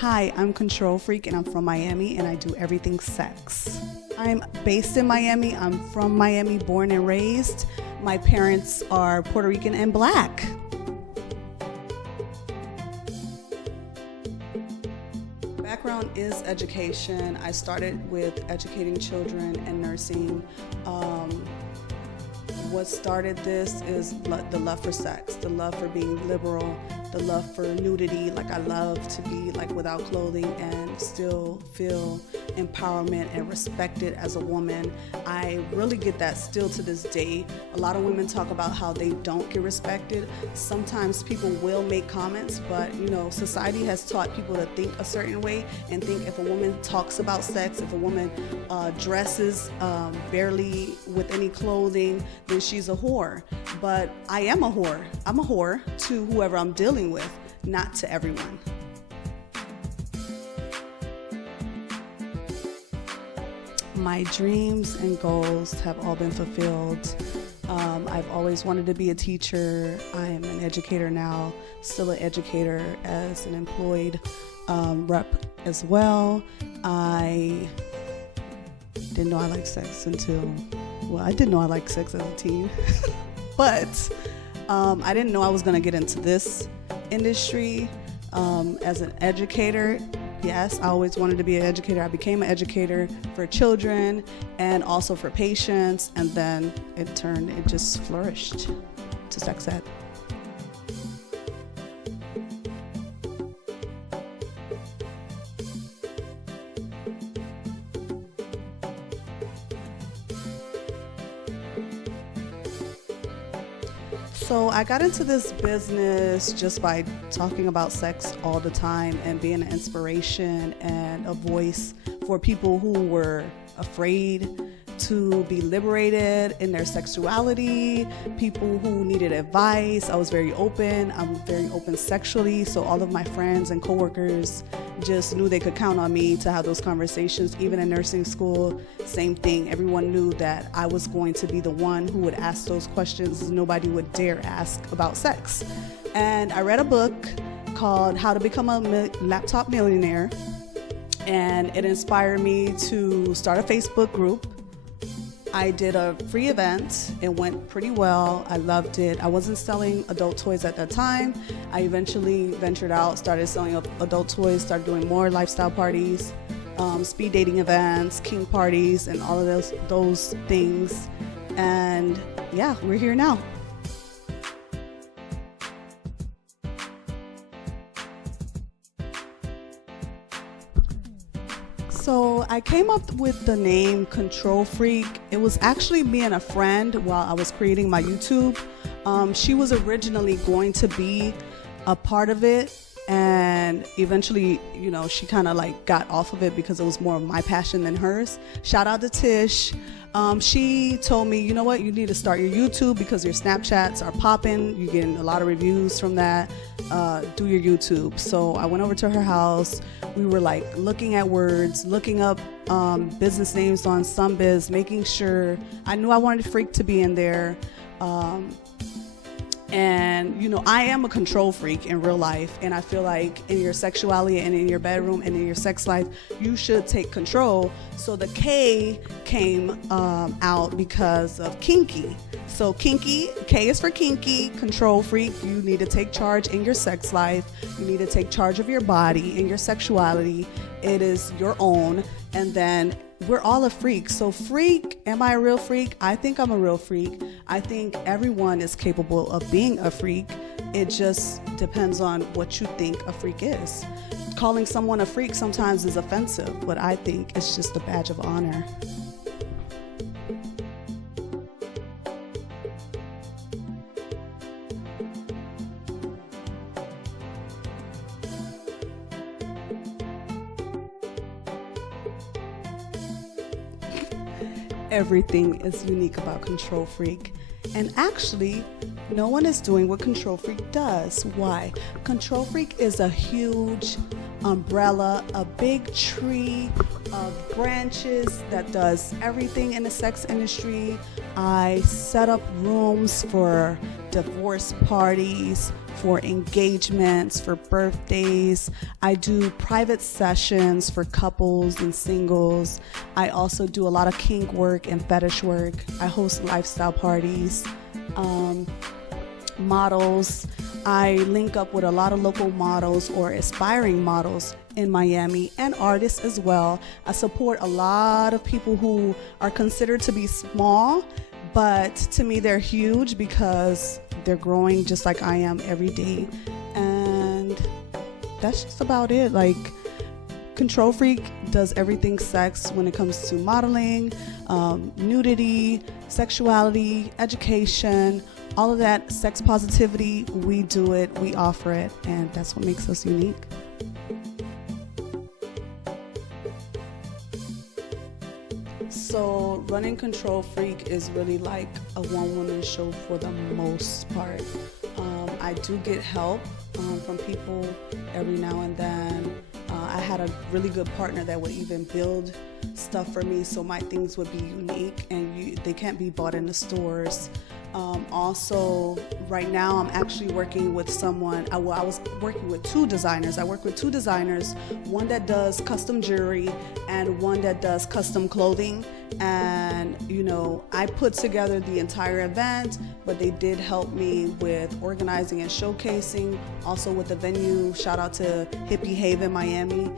Hi, I'm Kontrol Freak and I'm from Miami and I do everything sex. I'm based in Miami. I'm from Miami, born and raised. My parents are Puerto Rican and Black. Background is education. I started with educating children and nursing. What started this is the love for sex, the love for being liberal, the love for nudity. Like, I love to be like without clothing and still feel empowerment and respected as a woman. I really get that still to this day. A lot of women talk about how they don't get respected. Sometimes people will make comments, but you know, society has taught people to think a certain way and think if a woman talks about sex, if a woman dresses barely with any clothing, then she's a whore. But I am a whore. I'm a whore to whoever I'm dealing with, not to everyone. My dreams and goals have all been fulfilled. I've always wanted to be a teacher. I am an educator now, still an educator as an employed rep as well. I didn't know I liked sex until, well, I did know I liked sex as a teen, but I didn't know I was gonna get into this industry as an educator. Yes, I always wanted to be an educator. I became an educator for children and also for patients, and then it just flourished to sex ed. So I got into this business just by talking about sex all the time and being an inspiration and a voice for people who were afraid to be liberated in their sexuality, people who needed advice. I was very open. I'm very open sexually, so all of my friends and coworkers just knew they could count on me to have those conversations. Even in nursing school, same thing. Everyone knew that I was going to be the one who would ask those questions nobody would dare ask about sex. And I read a book called How to Become a Laptop Millionaire, and it inspired me to start a Facebook group. I did a free event. It went pretty well. I loved it. I wasn't selling adult toys at that time. I eventually ventured out, started selling adult toys, started doing more lifestyle parties, speed dating events, king parties, and all of those things. And yeah, we're here now. So I came up with the name Kontrol Freak. It was actually me and a friend while I was creating my YouTube. She was originally going to be a part of it, and eventually, you know, she kind of like got off of it because it was more of my passion than hers. Shout out to Tish. She told me, you know what, you need to start your YouTube because your Snapchats are popping. You're getting a lot of reviews from that. Do your YouTube. So I went over to her house. We were like looking at words, looking up business names on SunBiz, making sure. I knew I wanted Freak to be in there. And you know, I am a control freak in real life, and I feel like in your sexuality and in your bedroom and in your sex life, you should take control. So the K came out because of kinky. So kinky, K is for kinky, control freak. You need to take charge in your sex life. You need to take charge of your body and your sexuality. It is your own. And then we're all a freak. So freak, am I a real freak? I think I'm a real freak. I think everyone is capable of being a freak. It just depends on what you think a freak is. Calling someone a freak sometimes is offensive, but I think it's just a badge of honor. Everything is unique about Kontrol Freak. And actually, no one is doing what Kontrol Freak does. Why? Kontrol Freak is a huge umbrella, a big tree of branches that does everything in the sex industry. I set up rooms for divorce parties, for engagements, for birthdays. I do private sessions for couples and singles. I also do a lot of kink work and fetish work. I host lifestyle parties, models. I link up with a lot of local models or aspiring models in Miami and artists as well. I support a lot of people who are considered to be small, but to me they're huge because they're growing just like I am every day. And that's just about it. Like, Kontrol Freak does everything sex when it comes to modeling, nudity, sexuality, education, all of that, sex positivity. We do it, we offer it, and that's what makes us unique. So running Kontrol Freak is really like a one-woman show for the most part. I do get help from people every now and then. I had a really good partner that would even build stuff for me, so my things would be unique and they can't be bought in the stores. Also, right now I'm actually working with someone. I was working with two designers. I work with two designers, one that does custom jewelry and one that does custom clothing. And I put together the entire event, but they did help me with organizing and showcasing, also with the venue. Shout out to Hippie Haven, Miami.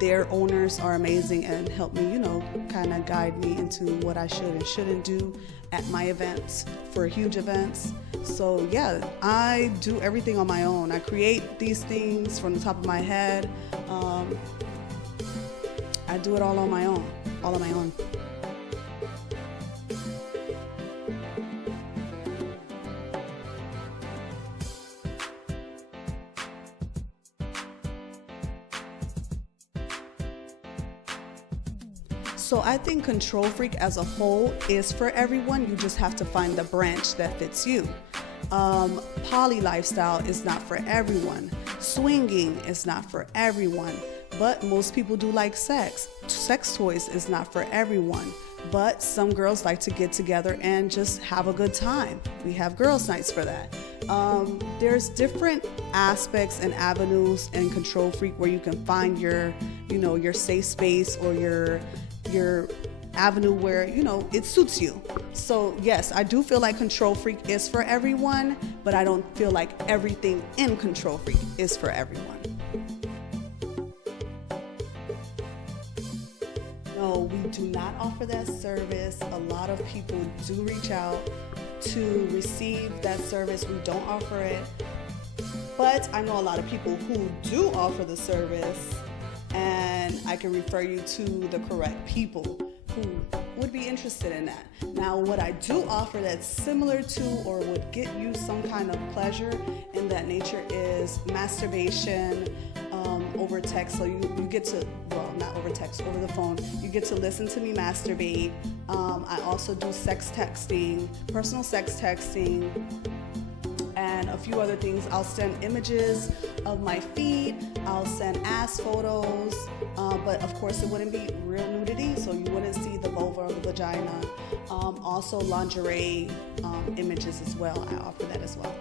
Their owners are amazing and help me, kind of guide me into what I should and shouldn't do at my events, for huge events. So yeah, I do everything on my own. I create these things from the top of my head. I do it all on my own. So I think Kontrol Freak as a whole is for everyone. You just have to find the branch that fits you. Poly lifestyle is not for everyone. Swinging is not for everyone. But most people do like sex. Sex toys is not for everyone. But some girls like to get together and just have a good time. We have girls' nights for that. There's different aspects and avenues in Kontrol Freak where you can find your safe space or your avenue where it suits you. So yes, I do feel like Kontrol Freak is for everyone, but I don't feel like everything in Kontrol Freak is for everyone. No, we do not offer that service. A lot of people do reach out to receive that service. We don't offer it, but I know a lot of people who do offer the service, and I can refer you to the correct people who would be interested in that. Now, what I do offer that's similar to or would get you some kind of pleasure in that nature is masturbation over text. So you get to, well, not over text, over the phone. You get to listen to me masturbate. I also do sex texting, personal sex texting, and a few other things. I'll send images of my feet. I'll send ass photos, but of course it wouldn't be real nudity, so you wouldn't see the vulva or the vagina. Also lingerie images as well. I offer that as well.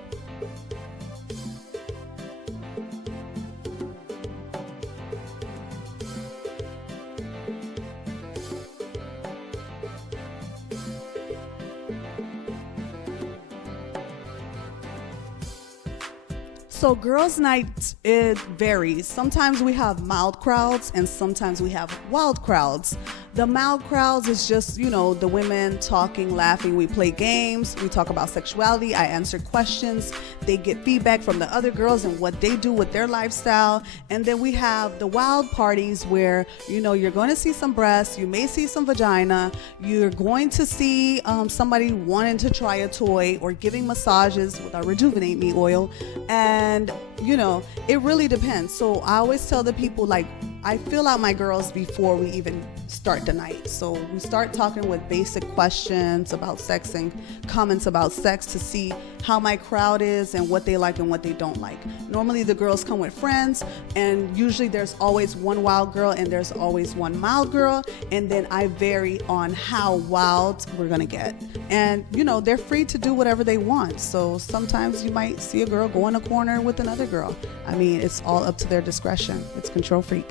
So girls' night, it varies. Sometimes we have mild crowds and sometimes we have wild crowds. The mild crowds is just, the women talking, laughing. We play games. We talk about sexuality. I answer questions. They get feedback from the other girls and what they do with their lifestyle. And then we have the wild parties where, you're going to see some breasts. You may see some vagina. You're going to see somebody wanting to try a toy or giving massages with our Rejuvenate Me oil. And, it really depends. So I always tell the people, I fill out my girls before we even start the night. So we start talking with basic questions about sex and comments about sex to see how my crowd is and what they like and what they don't like. Normally the girls come with friends, and usually there's always one wild girl and there's always one mild girl, and then I vary on how wild we're gonna get. And you know, they're free to do whatever they want. So sometimes you might see a girl go in a corner with another girl. I mean, it's all up to their discretion. It's Kontrol Freak.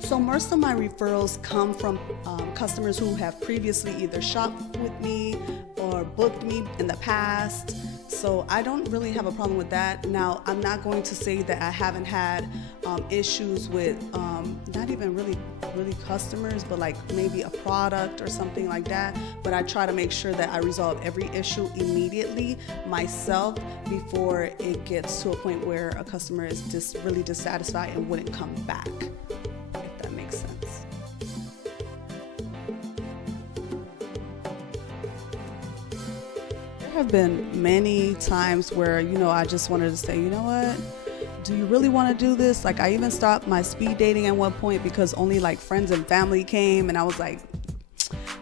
So most of my referrals come from customers who have previously either shopped with me or booked me in the past. So I don't really have a problem with that. Now, I'm not going to say that I haven't had issues with not even really customers, but like maybe a product or something like that. But I try to make sure that I resolve every issue immediately myself before it gets to a point where a customer is just really dissatisfied and wouldn't come back. Sense. There have been many times where, you know, I just wanted to say, you know what, do you really want to do this? Like, I even stopped my speed dating at one point because only like friends and family came, and I was like,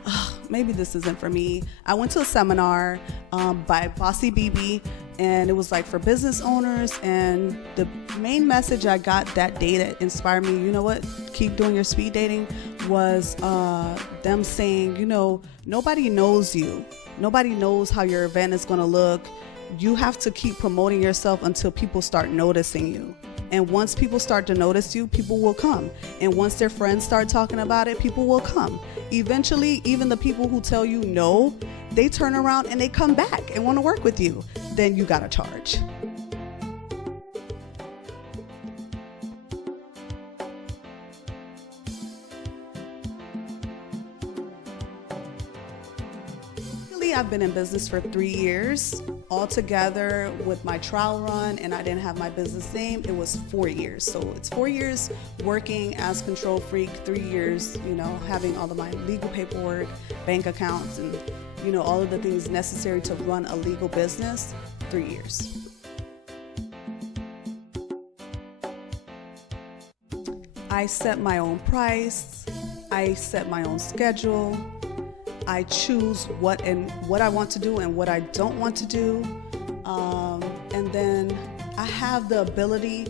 oh, maybe this isn't for me. I went to a seminar by Bossy BB, and it was like for business owners, and the main message I got that day that inspired me, you know what, keep doing your speed dating, was them saying, you know, nobody knows you. Nobody knows how your event is going to look. You have to keep promoting yourself until people start noticing you. And once people start to notice you, people will come. And once their friends start talking about it, people will come. Eventually, even the people who tell you no, they turn around and they come back and want to work with you. Then you got to charge. I've been in business for 3 years. Altogether with my trial run, and I didn't have my business name, it was 4 years. So it's 4 years working as Kontrol Freak, 3 years, you know, having all of my legal paperwork, bank accounts, and, you know, all of the things necessary to run a legal business, 3 years. I set my own price. I set my own schedule. I choose what I want to do and what I don't want to do. And then I have the ability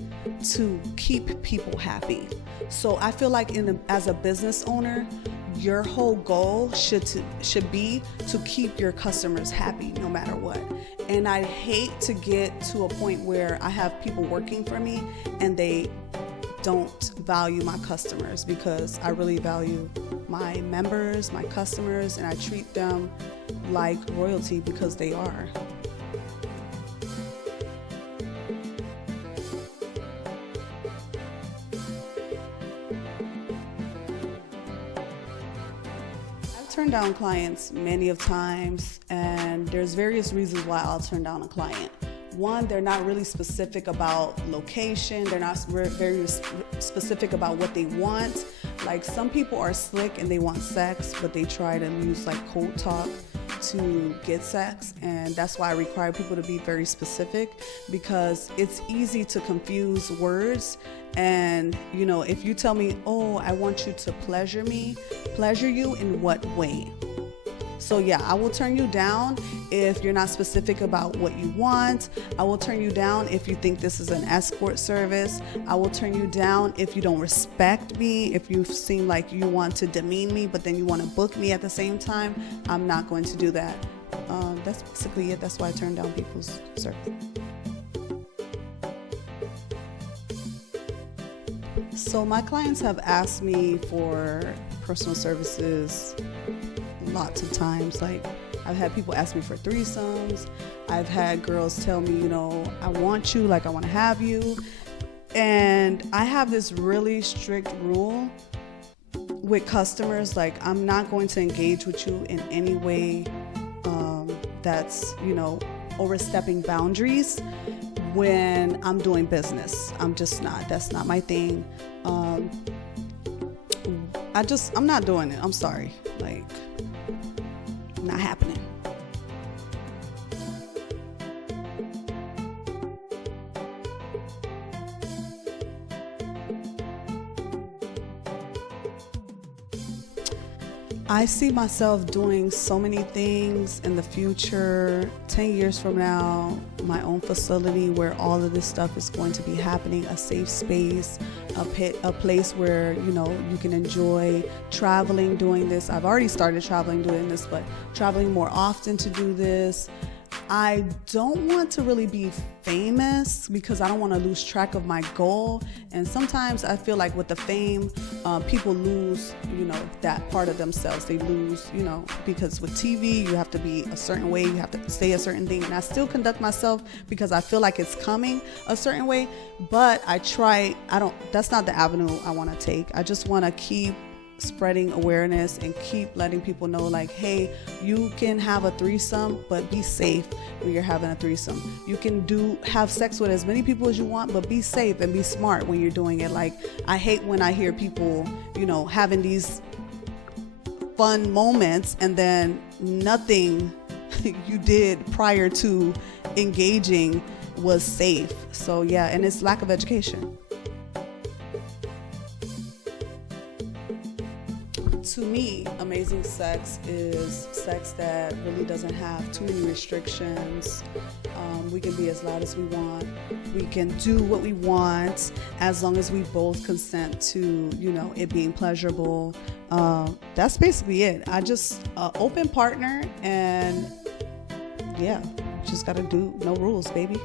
to keep people happy. So I feel like as a business owner, your whole goal should be to keep your customers happy no matter what. And I hate to get to a point where I have people working for me and they don't value my customers, because I really value my members, my customers, and I treat them like royalty because they are. I've turned down clients many of times, and there's various reasons why I'll turn down a client. One, they're not really specific about location. They're not very specific about what they want. Like, some people are slick and they want sex, but they try to use like code talk to get sex. And that's why I require people to be very specific, because it's easy to confuse words. And, you know, if you tell me, oh, I want you to pleasure you in what way? So yeah, I will turn you down if you're not specific about what you want. I will turn you down if you think this is an escort service. I will turn you down if you don't respect me, if you seem like you want to demean me, but then you want to book me at the same time. I'm not going to do that. That's basically it. That's why I turn down people's service. So my clients have asked me for personal services lots of times. Like, I've had people ask me for threesomes. I've had girls tell me, you know, I want you, like I want to have you. And I have this really strict rule with customers. Like, I'm not going to engage with you in any way that's, you know, overstepping boundaries when I'm doing business. I'm just not. That's not my thing. I'm not doing it. I'm sorry. Like, not happening. I see myself doing so many things in the future. 10 years from now, my own facility where all of this stuff is going to be happening, a safe space, a place where, you know, you can enjoy traveling doing this. I've already started traveling doing this, but traveling more often to do this. I don't want to really be famous because I don't want to lose track of my goal. And sometimes I feel like with the fame, people lose, you know, that part of themselves. They lose, you know, because with TV, you have to be a certain way. You have to say a certain thing. And I still conduct myself because I feel like it's coming a certain way. But that's not the avenue I want to take. I just want to keep spreading awareness and keep letting people know, like, hey, you can have a threesome, but be safe when you're having a threesome. You can have sex with as many people as you want, but be safe and be smart when you're doing it. Like, I hate when I hear people, you know, having these fun moments and then nothing you did prior to engaging was safe. So yeah, and it's lack of education. To me, amazing sex is sex that really doesn't have too many restrictions. We can be as loud as we want. We can do what we want as long as we both consent to, you know, it being pleasurable. That's basically it. I just open partner, and yeah, just gotta do no rules, baby.